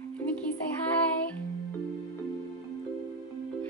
Mickey, say hi.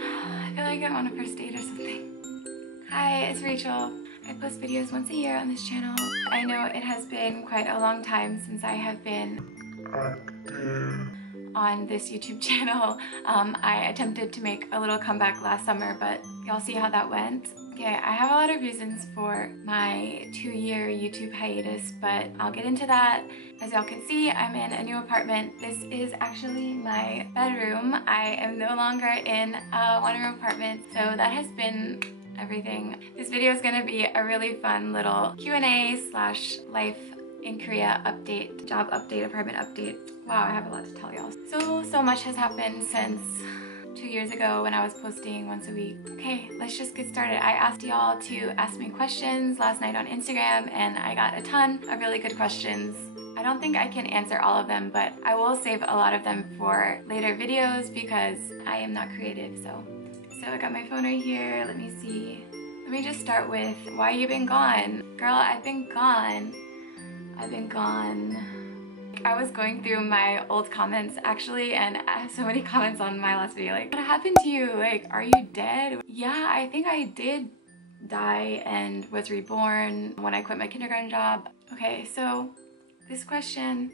I feel like I'm on a first date or something. Hi, it's Rachel. I post videos once a year on this channel. I know it has been quite a long time since I have been on this YouTube channel. I attempted to make a little comeback last summer, but y'all see how that went. Okay, I have a lot of reasons for my 2-year YouTube hiatus, but I'll get into that. As y'all can see, I'm in a new apartment. This is actually my bedroom. I am no longer in a one-room apartment, so that has been everything. This video is gonna be a really fun little Q&A slash life in Korea update, job update, apartment update. Wow, I have a lot to tell y'all. So much has happened since 2 years ago when I was posting once a week. Okay, let's just get started. I asked y'all to ask me questions last night on Instagram and I got a ton of really good questions. I don't think I can answer all of them, but I will save a lot of them for later videos because I am not creative, so I got my phone right here. Let me see. Let me just start with why you been gone? Girl, I've been gone. I was going through my old comments actually, and I have so many comments on my last video like, what happened to you? Like, are you dead? Yeah, I think I did die and was reborn when I quit my kindergarten job. Okay, so this question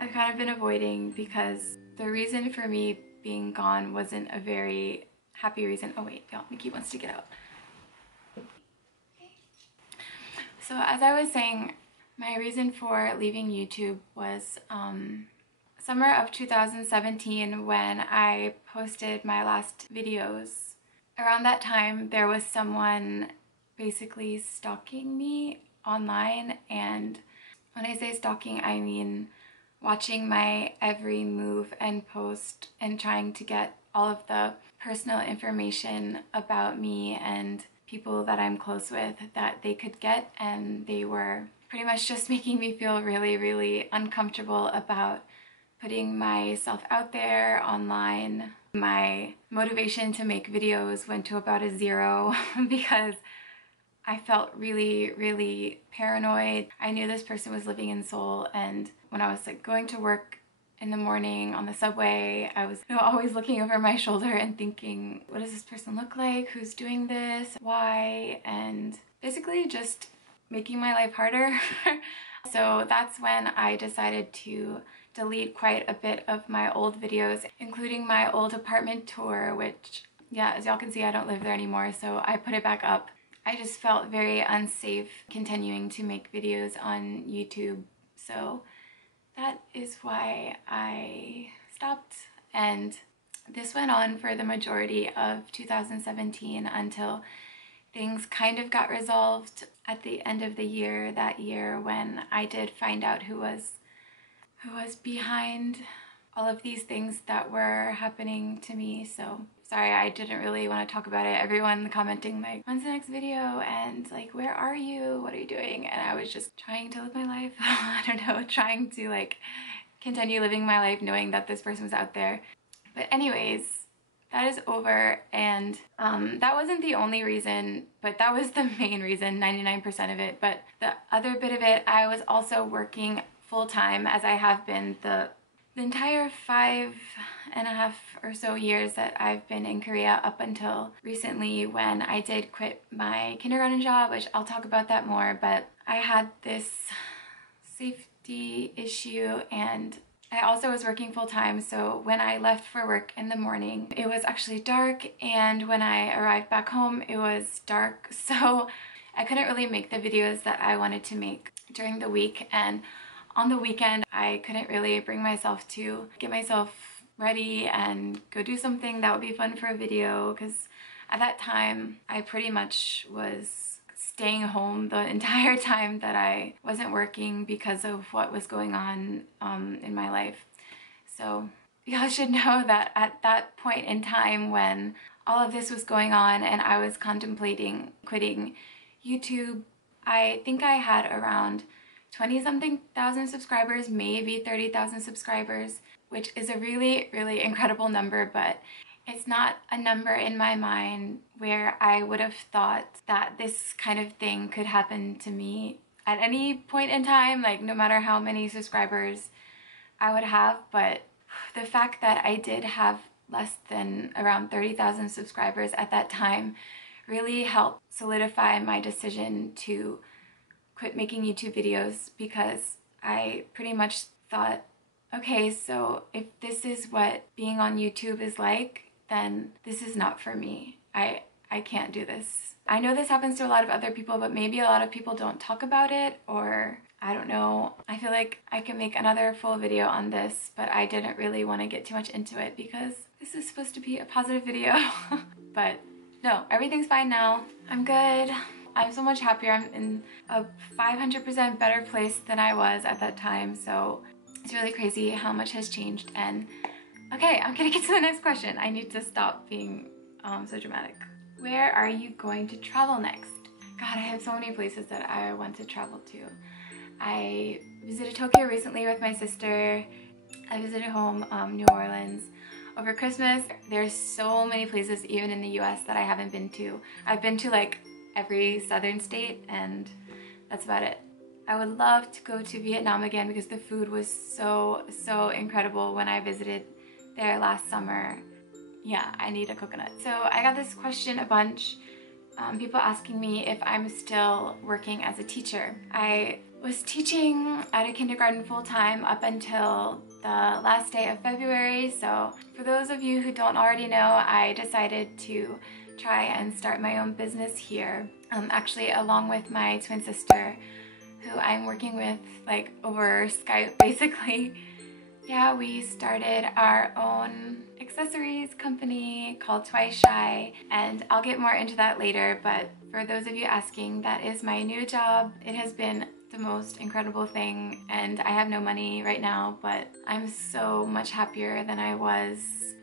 I've kind of been avoiding because the reason for me being gone wasn't a very happy reason. Oh wait, y'all, Nikki wants to get out. Okay. So as I was saying, my reason for leaving YouTube was summer of 2017 when I posted my last videos. Around that time, there was someone basically stalking me online, and when I say stalking, I mean watching my every move and post and trying to get all of the personal information about me and people that I'm close with that they could get, and they were pretty much just making me feel really uncomfortable about putting myself out there online. My motivation to make videos went to about a 0 because I felt really paranoid. I knew this person was living in Seoul, and when I was like going to work in the morning on the subway, I was always looking over my shoulder and thinking, what does this person look like? Who's doing this? Why? And basically just making my life harder. So that's when I decided to delete quite a bit of my old videos, including my old apartment tour, which, yeah, as y'all can see, I don't live there anymore, so I put it back up. I just felt very unsafe continuing to make videos on YouTube, so that is why I stopped. And this went on for the majority of 2017 until things kind of got resolved at the end of the year, that year, when I did find out who was behind all of these things that were happening to me. So sorry, I didn't really want to talk about it. Everyone commenting like, when's the next video? And like, where are you? What are you doing? And I was just trying to live my life. I don't know, trying to like continue living my life knowing that this person was out there. But anyways, that is over, and that wasn't the only reason, but that was the main reason, 99% of it. But the other bit of it, I was also working full-time, as I have been the entire 5.5 or so years that I've been in Korea, up until recently when I did quit my kindergarten job, which I'll talk about that more. But I had this safety issue, and I also was working full-time, so when I left for work in the morning, it was actually dark, and when I arrived back home, it was dark, so I couldn't really make the videos that I wanted to make during the week. And on the weekend, I couldn't really bring myself to get myself ready and go do something that would be fun for a video, because at that time, I pretty much was staying home the entire time that I wasn't working because of what was going on in my life. So y'all should know that at that point in time when all of this was going on and I was contemplating quitting YouTube, I think I had around 20-something thousand subscribers, maybe 30,000 subscribers, which is a really incredible number, but it's not a number in my mind where I would have thought that this kind of thing could happen to me at any point in time, like no matter how many subscribers I would have. But The fact that I did have less than around 30,000 subscribers at that time really helped solidify my decision to quit making YouTube videos, because I pretty much thought, okay, so if this is what being on YouTube is like, then this is not for me. I can't do this. I know this happens to a lot of other people, but maybe a lot of people don't talk about it, or I don't know. I feel like I can make another full video on this, but I didn't really want to get too much into it because this is supposed to be a positive video. But no, everything's fine now. I'm good. I'm so much happier. I'm in a 500% better place than I was at that time. So it's really crazy how much has changed. And okay, I'm gonna get to the next question. I need to stop being so dramatic. Where are you going to travel next? God, I have so many places that I want to travel to. I visited Tokyo recently with my sister. I visited home, New Orleans. Over Christmas, there's so many places even in the US that I haven't been to. I've been to like every southern state, and that's about it. I would love to go to Vietnam again because the food was so incredible when I visited there last summer. Yeah, I need a coconut. So I got this question a bunch. People asking me if I'm still working as a teacher. I was teaching at a kindergarten full-time up until the last day of February. So for those of you who don't already know, I decided to try and start my own business here. Actually, along with my twin sister, who I'm working with like over Skype basically. Yeah, we started our own accessories company called Twice Shy, and I'll get more into that later, but for those of you asking, that is my new job. It has been the most incredible thing, and I have no money right now, but I'm so much happier than I was,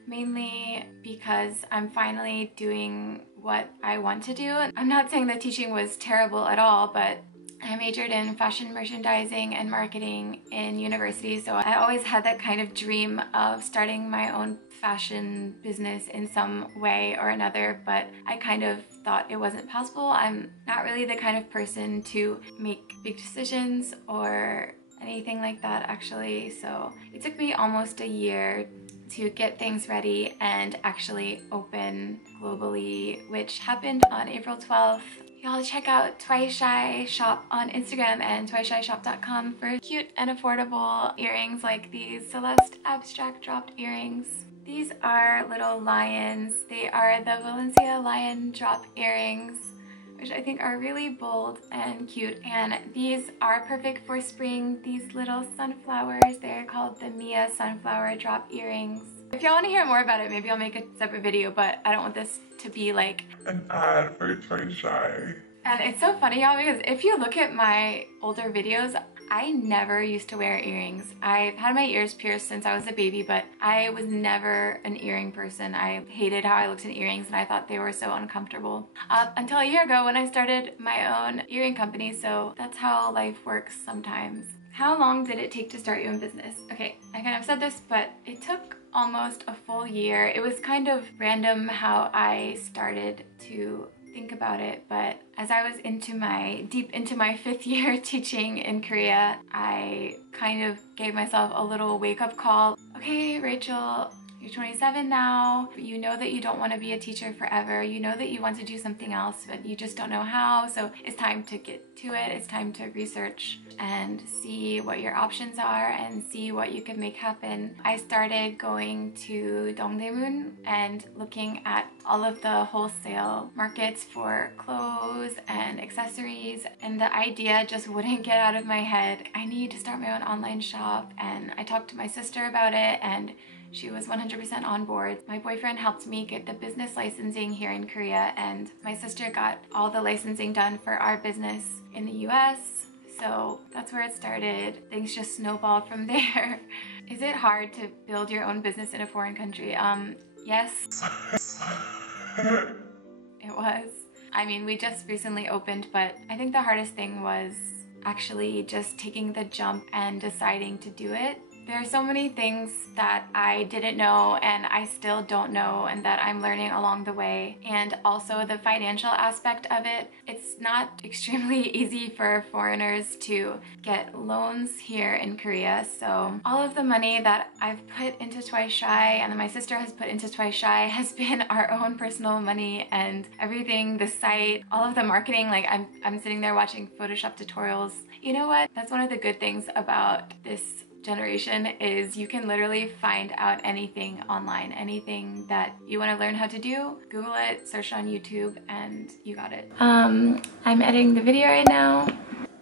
mainly because I'm finally doing what I want to do. I'm not saying that teaching was terrible at all, but I majored in fashion merchandising and marketing in university, so I always had that kind of dream of starting my own fashion business in some way or another, but I kind of thought it wasn't possible. I'm not really the kind of person to make big decisions or anything like that, actually, so it took me almost a year to get things ready and actually open globally, which happened on April 12th. Y'all check out Twice Shy Shop on Instagram and twiceshyshop.com for cute and affordable earrings like these Celeste abstract dropped earrings. These are little lions. They are the Valencia lion drop earrings, which I think are really bold and cute, and these are perfect for spring. These little sunflowers, they're called the Mia sunflower drop earrings. If y'all want to hear more about it, maybe I'll make a separate video, but I don't want this to be like an ad for Twice Shy. And it's so funny, y'all, because if you look at my older videos, I never used to wear earrings. I've had my ears pierced since I was a baby, but I was never an earring person. I hated how I looked in earrings and I thought they were so uncomfortable. Up until a year ago when I started my own earring company, so that's how life works sometimes. How long did it take to start your own business? Okay, I kind of said this, but it took almost a full year. It was kind of random how I started to think about it, but as I was deep into my 5th year teaching in Korea, I kind of gave myself a little wake-up call. Okay, Rachel, you're 27 now. You know that you don't want to be a teacher forever. You know that you want to do something else, but you just don't know how. So it's time to get to it. It's time to research and see what your options are and see what you can make happen. I started going to Dongdaemun and looking at all of the wholesale markets for clothes and accessories, and the idea just wouldn't get out of my head. I need to start my own online shop, and I talked to my sister about it, and she was 100% on board. My boyfriend helped me get the business licensing here in Korea, and my sister got all the licensing done for our business in the US. So that's where it started. Things just snowballed from there. Is it hard to build your own business in a foreign country? Yes. It was. I mean, we just recently opened, but I think the hardest thing was actually just taking the jump and deciding to do it. There are so many things that I didn't know and I still don't know and that I'm learning along the way. And also the financial aspect of it. It's not extremely easy for foreigners to get loans here in Korea. So all of the money that I've put into Twice Shy and that my sister has put into Twice Shy has been our own personal money, and everything, the site, all of the marketing, like I'm sitting there watching Photoshop tutorials. You know what? That's one of the good things about this generation is you can literally find out anything online. Anything that you want to learn how to do, Google it, search on YouTube, and you got it. I'm editing the video right now.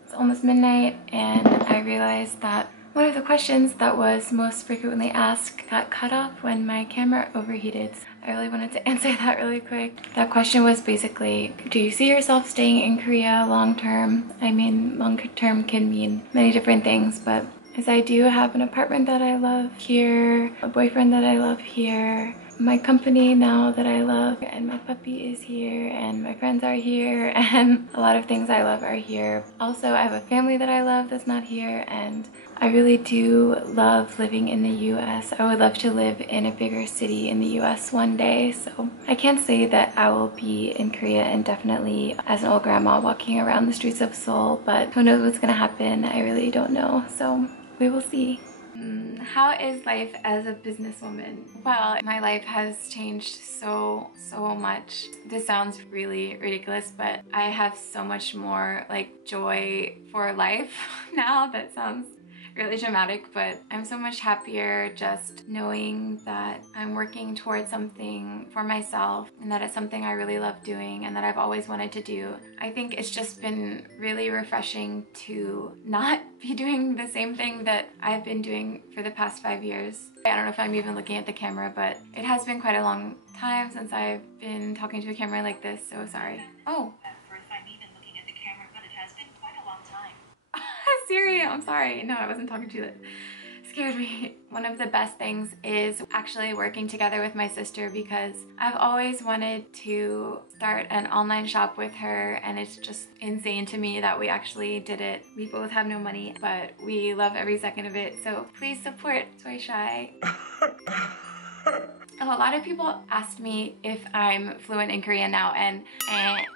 It's almost midnight, and I realized that one of the questions that was most frequently asked got cut off when my camera overheated. I really wanted to answer that really quick. That question was basically, do you see yourself staying in Korea long term? I mean, long term can mean many different things, but as I do have an apartment that I love here, a boyfriend that I love here, my company now that I love, and my puppy is here, and my friends are here, and a lot of things I love are here. Also, I have a family that I love that's not here, and I really do love living in the US. I would love to live in a bigger city in the US one day, so I can't say that I will be in Korea indefinitely as an old grandma walking around the streets of Seoul, but who knows what's gonna happen? I really don't know, so we will see. How is life as a businesswoman? Well, my life has changed so much. This sounds really ridiculous, but I have so much more like joy for life now. That sounds really dramatic, but I'm so much happier just knowing that I'm working towards something for myself and that it's something I really love doing and that I've always wanted to do. I think it's just been really refreshing to not be doing the same thing that I've been doing for the past 5 years. I don't know if I'm even looking at the camera, but it has been quite a long time since I've been talking to a camera like this, so sorry. Oh. Siri, I'm sorry. No, I wasn't talking to you. That scared me. One of the best things is actually working together with my sister because I've always wanted to start an online shop with her, and it's just insane to me that we actually did it. We both have no money, but we love every second of it. So please support Twice Shy. A lot of people asked me if I'm fluent in Korean now, and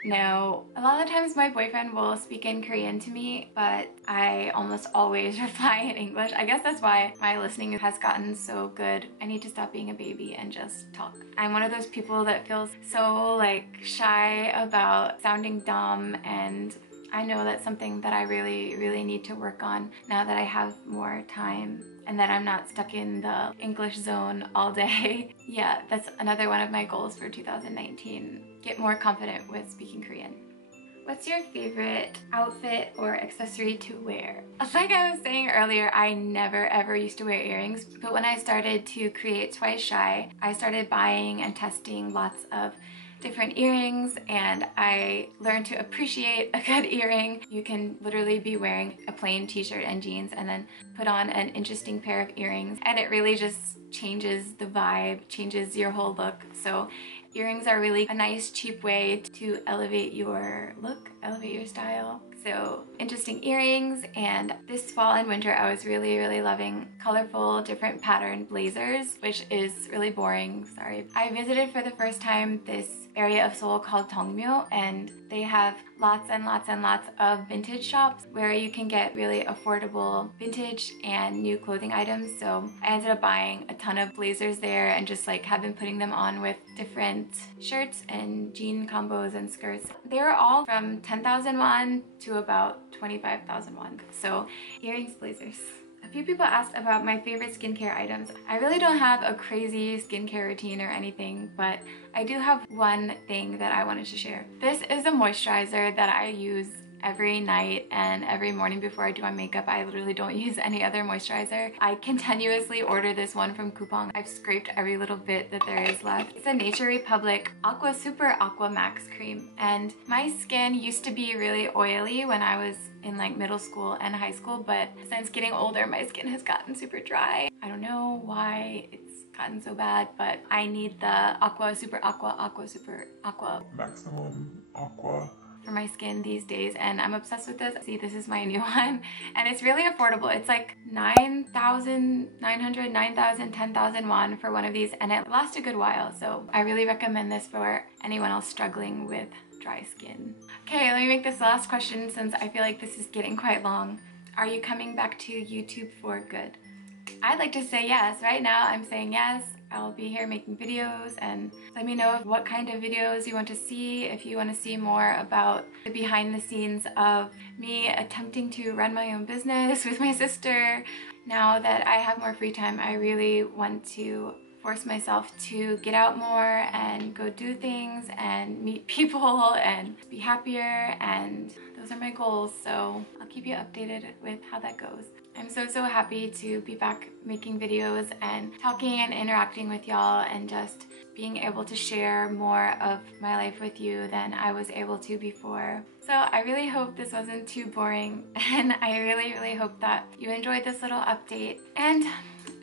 no. A lot of times my boyfriend will speak in Korean to me, but I almost always reply in English. I guess that's why my listening has gotten so good. I need to stop being a baby and just talk. I'm one of those people that feels so like shy about sounding dumb, and I know that's something that I really need to work on now that I have more time and that I'm not stuck in the English zone all day. Yeah, that's another one of my goals for 2019. Get more confident with speaking Korean. What's your favorite outfit or accessory to wear? Like I was saying earlier, I never ever used to wear earrings, but when I started to create Twice Shy, I started buying and testing lots of different earrings, and I learned to appreciate a good earring. You can literally be wearing a plain t-shirt and jeans and then put on an interesting pair of earrings, and it really just changes the vibe, changes your whole look. So earrings are really a nice cheap way to elevate your look, elevate your style. So interesting earrings, and this fall and winter I was really loving colorful different pattern blazers, which is really boring, sorry. I visited for the first time this area of Seoul called Dongmyo, and they have lots and lots of vintage shops where you can get really affordable vintage and new clothing items. So I ended up buying a ton of blazers there and just like have been putting them on with different shirts and jean combos and skirts. They were all from 10,000 won to about 25,000 won. So earrings, blazers. A few people asked about my favorite skincare items. I really don't have a crazy skincare routine or anything, but I do have one thing that I wanted to share. This is a moisturizer that I use every night and every morning before I do my makeup. I literally don't use any other moisturizer. I continuously order this one from Coupang. I've scraped every little bit that there is left. It's a Nature Republic Aqua Super Aqua Max Cream, and my skin used to be really oily when I was in like middle school and high school, but since getting older my skin has gotten super dry. I don't know why it's gotten so bad, but I need the Aqua Super Aqua Aqua Super Aqua Maximum Aqua for my skin these days, and I'm obsessed with this. See, this is my new one, and it's really affordable. It's like 9,900, 9,000, 10,000 won for one of these, and it lasts a good while. So I really recommend this for anyone else struggling with dry skin. Okay, let me make this the last question since I feel like this is getting quite long. Are you coming back to YouTube for good? I'd like to say yes. Right now I'm saying yes. I'll be here making videos, and let me know what kind of videos you want to see. If you want to see more about the behind the scenes of me attempting to run my own business with my sister. Now that I have more free time, I really want to force myself to get out more and go do things and meet people and be happier, and those are my goals. So I'll keep you updated with how that goes. I'm so happy to be back making videos and talking and interacting with y'all, and just being able to share more of my life with you than I was able to before. So I really hope this wasn't too boring, and I really hope that you enjoyed this little update, and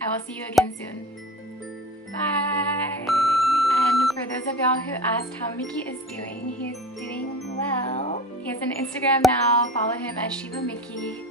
I will see you again soon. Bye! And for those of y'all who asked how Mickey is doing, he's doing well. He has an Instagram now. Follow him at Shiva Mickey.